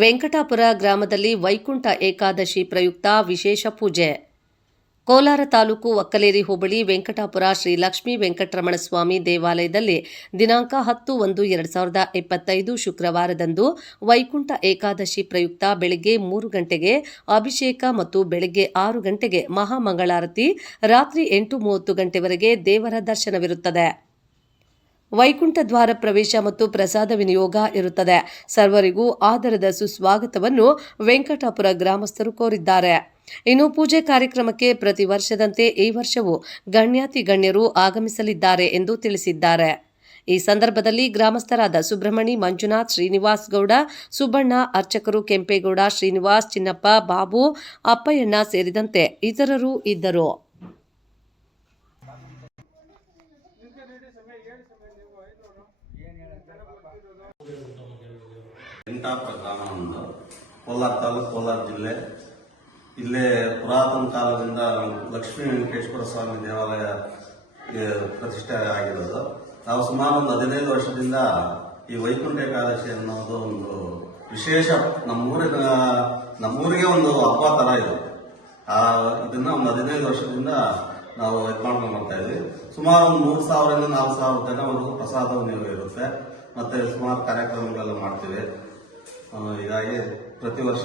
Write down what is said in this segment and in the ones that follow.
ವೆಂಕಟಾಪುರ ಗ್ರಾಮದಲ್ಲಿ ವೈಕುಂಠ ಏಕಾದಶಿ ಪ್ರಯುಕ್ತ ವಿಶೇಷ ಪೂಜೆ. ಕೋಲಾರ ತಾಲೂಕು ಒಕ್ಕಲೇರಿ ಹೋಬಳಿ ವೆಂಕಟಾಪುರ ಶ್ರೀ ಲಕ್ಷ್ಮೀ ವೆಂಕಟರಮಣ ಸ್ವಾಮಿ ದೇವಾಲಯದಲ್ಲಿ ದಿನಾಂಕ 10-1-2025 ಶುಕ್ರವಾರದಂದು ವೈಕುಂಠ ಏಕಾದಶಿ ಪ್ರಯುಕ್ತ ಬೆಳಗ್ಗೆ 3 ಗಂಟೆಗೆ ಅಭಿಷೇಕ ಮತ್ತು ಬೆಳಗ್ಗೆ 6 ಗಂಟೆಗೆ ಮಹಾಮಂಗಳಾರತಿ, ರಾತ್ರಿ 8:30 ಗಂಟೆವರೆಗೆ ದೇವರ ದರ್ಶನವಿರುತ್ತದೆ. ವೈಕುಂಠ ದ್ವಾರ ಪ್ರವೇಶ ಮತ್ತು ಪ್ರಸಾದ ವಿನಿಯೋಗ ಇರುತ್ತದೆ. ಸರ್ವರಿಗೂ ಆದರದ ಸುಸ್ವಾಗತವನ್ನು ವೆಂಕಟಾಪುರ ಗ್ರಾಮಸ್ಥರು ಕೋರಿದ್ದಾರೆ. ಇನ್ನು ಪೂಜೆ ಕಾರ್ಯಕ್ರಮಕ್ಕೆ ಪ್ರತಿ ವರ್ಷದಂತೆ ಈ ವರ್ಷವೂ ಗಣ್ಯಾತಿ ಗಣ್ಯರು ಆಗಮಿಸಲಿದ್ದಾರೆ ಎಂದು ತಿಳಿಸಿದ್ದಾರೆ. ಈ ಸಂದರ್ಭದಲ್ಲಿ ಗ್ರಾಮಸ್ಥರಾದ ಸುಬ್ರಹ್ಮಣಿ, ಮಂಜುನಾಥ್, ಶ್ರೀನಿವಾಸ್ ಗೌಡ, ಸುಬ್ಬಣ್ಣ, ಅರ್ಚಕರು ಕೆಂಪೇಗೌಡ, ಶ್ರೀನಿವಾಸ್, ಚಿನ್ನಪ್ಪ, ಬಾಬು, ಅಪ್ಪಯ್ಯಣ್ಣ ಸೇರಿದಂತೆ ಇತರರು ಇದ್ದರು. ವೆಂಕಟಾಪುರ ಗ್ರಾಮ ಒಂದು ಕೋಲಾರ ತಾಲೂಕು, ಕೋಲಾರ ಜಿಲ್ಲೆ. ಇಲ್ಲೇ ಪುರಾತನ ಕಾಲದಿಂದ ಲಕ್ಷ್ಮೀ ವೆಂಕಟೇಶ್ವರ ಸ್ವಾಮಿ ದೇವಾಲಯ ಪ್ರತಿಷ್ಠೆ ಆಗಿರೋದು. ನಾವು ಸುಮಾರು ಒಂದು 15 ವರ್ಷದಿಂದ ಈ ವೈಕುಂಠ ಏಕಾದಶಿ ಅನ್ನೋದು ಒಂದು ವಿಶೇಷ ನಮ್ಮೂರಿಗೆ ಒಂದು ಹಬ್ಬ ತರ ಇದೆ. ಇದನ್ನ ಒಂದು 15 ವರ್ಷದಿಂದ ನಾವು ಮಾಡ್ಕೊಂಡು ಬರ್ತಾ ಇದ್ವಿ. ಸುಮಾರು ಒಂದು 3,000 ರಿಂದ 4,000 ಜನವರೆಗೂ ಪ್ರಸಾದ ವಿನಿಯೋಗ ಇರುತ್ತೆ. ಮತ್ತೆ ಸುಮಾರು ಕಾರ್ಯಕ್ರಮಗಳೆಲ್ಲ ಮಾಡ್ತೀವಿ. ಹೀಗಾಗಿ ಪ್ರತಿ ವರ್ಷ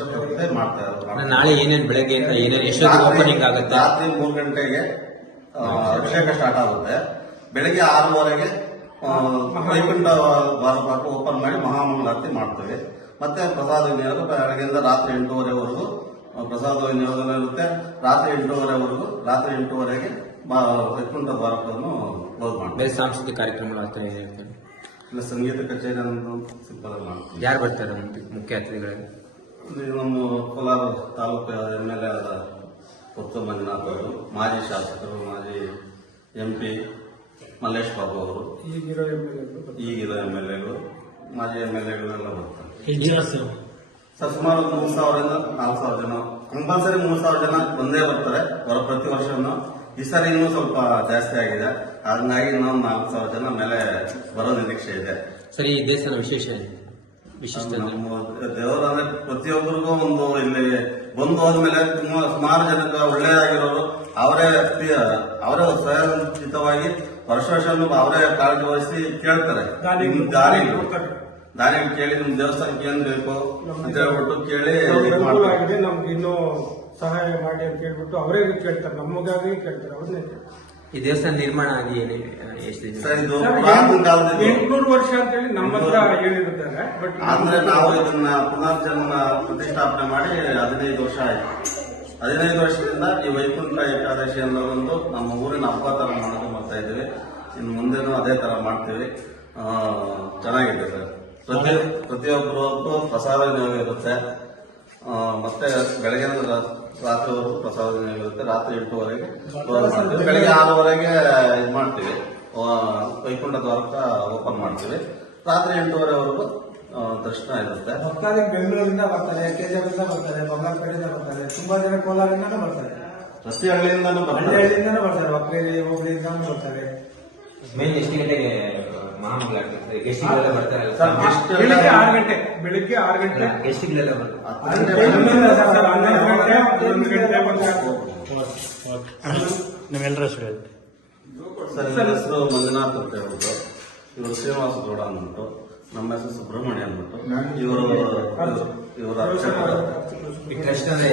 ಮಾಡ್ತಾ ಇರೋದು. ನಾಳೆ ಏನೇನು ಬೆಳಗ್ಗೆ ಓಪನಿಂಗ್ ಆಗುತ್ತೆ? ರಾತ್ರಿ 3 ಗಂಟೆಗೆ ಅಭಿಷೇಕ ಸ್ಟಾರ್ಟ್ ಆಗುತ್ತೆ. ಬೆಳಗ್ಗೆ 6:30ಗೆ ವೈಕುಂಠ ದ್ವಾರ ಓಪನ್ ಮಾಡಿ ಮಹಾಮಂಗಳಾರತಿ ಮಾಡ್ತೀವಿ. ಮತ್ತೆ ಪ್ರಸಾದ ವಿನಿಯೋಗ ಬೆಳಗ್ಗೆಯಿಂದ ರಾತ್ರಿ 8:30ವರೆಗೂ ಪ್ರಸಾದ ವಿನಿಯೋಗ ಇರುತ್ತೆ. ರಾತ್ರಿ 8:30ವರೆಗೂ, ರಾತ್ರಿ 8:30ಗೆ ವೈಕುಂಠ ದ್ವಾರವನ್ನು ಕ್ಲೋಸ್ ಮಾಡ್ತೀವಿ. ಸಾಂಸ್ಕೃತಿಕ ಕಾರ್ಯಕ್ರಮಗಳು ಇಲ್ಲ, ಸಂಗೀತ ಕಚೇರಿ ಸಿಂಪಲ್ ಮಾಡ್ತೀವಿ. ಯಾರು ಬರ್ತಾರೆ ಮುಖ್ಯ ಅತಿಥಿಗಳಲ್ಲಿ? ನಮ್ಮ ಕೋಲಾರ ತಾಲೂಕು MLA ಆದ ಕೊತ್ತು ಮಂಜುನಾಥ್ ಅವರು, ಮಾಜಿ ಶಾಸಕರು, ಮಾಜಿ MP ಮಲ್ಲೇಶ್ ಬಾಬು ಅವರು, ಈಗಿರೋ MLAಗಳು, ಮಾಜಿ MLAಗಳೆಲ್ಲ ಬರ್ತಾರೆ. ಸರ್ ಸುಮಾರು 3,000 ರಿಂದ 4,000 ಜನ, ಕಂಪಲ್ಸರಿ 3,000 ಜನ ಬಂದೇ ಬರ್ತಾರೆ ಪ್ರತಿ ವರ್ಷನೂ. ಈ ಸಾರಿ ಇನ್ನೂ ಸ್ವಲ್ಪ ಜಾಸ್ತಿ ಆಗಿದೆ. ಹಾಗಾಗಿ ಇನ್ನೊಂದು 4,000 ಜನ ಮೇಲೆ ಬರೋ ನಿರೀಕ್ಷೆ ಇದೆ. ಸರಿ, ಈ ದೇಶದ ವಿಶೇಷ ದೇವರು ಅಂದ್ರೆ ಪ್ರತಿಯೊಬ್ಬರಿಗೂ ಒಂದು ಇಲ್ಲಿ ಬಂದು ಹೋದ್ಮೇಲೆ ಸುಮಾರು ಜನಕ್ಕೆ ಒಳ್ಳೆಯದಾಗಿರೋರು ಅವರೇ ಸ್ವಯಂಚಿತವಾಗಿ ವರ್ಷ ಅವರೇ ಕಾಳಜಿ ವಹಿಸಿ ಕೇಳ್ತಾರೆ. ದಾರಿ ಕೇಳಿ ನಿಮ್ ದೇವಸ್ಥಾನಕ್ಕೆ ಏನ್ ಬೇಕು ಅಂತ ಹೇಳ್ಬಿಟ್ಟು ಕೇಳಿ ನಮ್ಗೆ ಇನ್ನೂ ಸಹಾಯ ಮಾಡಿ ಅಂತ ಹೇಳ್ಬಿಟ್ಟು ಅವರೇ ಕೇಳ್ತಾರೆ, ನಮಗಾಗಿ ಕೇಳ್ತಾರೆ. ಅವ್ರನ್ನೇ ಈ ದೇವಸ್ಥಾನ ನಿರ್ಮಾಣ ಆಗಿ ಎಷ್ಟು ಇದು ಪುರಾತನ ಕಾಲದಲ್ಲಿ 800 ವರ್ಷ ಅಂತ ಹೇಳಿ ನಮ್ಮ ಹತ್ರ ಹೇಳಿರ್ತಾರೆ. ಬಟ್ ಅಂದ್ರೆ ನಾವು ಇದನ್ನ ಪುನರ್ಜನ್ಮ ಪ್ರತಿಷ್ಠಾಪನೆ ಮಾಡಿ 15 ವರ್ಷ ಆಯ್ತು. 15 ವರ್ಷದಿಂದ ಈ ವೈಕುಂಠ ಏಕಾದಶಿ ಅನ್ನೋದೊಂದು ನಮ್ಮ ಊರಿನ ಹಬ್ಬ ತರ ಮಾಡ್ಕೊಂಡು ಬರ್ತಾ ಇದ್ದೀವಿ. ಇನ್ನು ಮುಂದೆನೂ ಅದೇ ತರ ಮಾಡ್ತೀವಿ. ಚೆನ್ನಾಗಿದೆ ಸರ್. ಪ್ರತಿಯೊಬ್ಬರು ಪ್ರಸಾದ ವಿನಿಯೋಗ ಇರುತ್ತೆ. ಮತ್ತೆ ಬೆಳಗ್ಗೆ ರಾತ್ರಿವರೆಗೂ ಪ್ರಸಾದ ವಿನಿಯೋಗ ಇರುತ್ತೆ. ರಾತ್ರಿ 8:30ವರೆಗೆ ಬೆಳಗ್ಗೆ 6:30ಗೆ ಇದು ಮಾಡ್ತೀವಿ, ವೈಕುಂಠ ದ್ವಾರಕ ಓಪನ್ ಮಾಡ್ತೀವಿ. ರಾತ್ರಿ 8:30ವರೆಗೂ ದರ್ಶನ ಇರುತ್ತೆ. ಭಕ್ತಾದಿ ಬೆಂಗಳೂರಿಂದ ಬರ್ತಾರೆ, ಕೇಜಾರಿಂದ ಬರ್ತಾರೆ, ಬಂಗಾರಪೇಟೆಯಿಂದ ಬರ್ತಾರೆ, ತುಂಬಾ ಜನ ಕೋಲಾರದಿಂದಾನು ಬರ್ತಾರೆ, ಪ್ರತಿ ಹಳ್ಳಿಯಿಂದಾನು ಬರ್ತಾರೆ, ಒಕ್ಕಲೇರಿ ಹೋಬಳಿಯಿಂದಾನು ಬರ್ತಾರೆ. ಮೇನ್ ಎಷ್ಟು ಗಂಟೆಗೆ ಮಹಾಮಂಗಳಾರತಿ? ಗೆಸ್ಟ್ಗಳೆಲ್ಲ ಬರ್ತಾರೆ? ಬೆಳಿಗ್ಗೆ 6 ಗಂಟೆ, ಬೆಳಿಗ್ಗೆ 6 ಗಂಟೆ ಗೆಸ್ಟ್ಗಳೆಲ್ಲ ಬರ್ತಾರೆ. 11 ಗಂಟೆ ನೀವೆಲ್ಲರೂ ಸರ್, ಹೆಸರು ಮಂಜುನಾಥ್ ಅಂತ ಹೇಳ್ಬಿಟ್ಟು, ಇವರು ಶ್ರೀನಿವಾಸ ಗೌಡ ಅಂದ್ಬಿಟ್ಟು, ನಮ್ಮ ಹೆಸರು ಸುಬ್ರಹ್ಮಣ್ಯ ಅಂದ್ಬಿಟ್ಟು, ಇವರ ಟ್ರಸ್ಟ್ ಅಂದ್ರೆ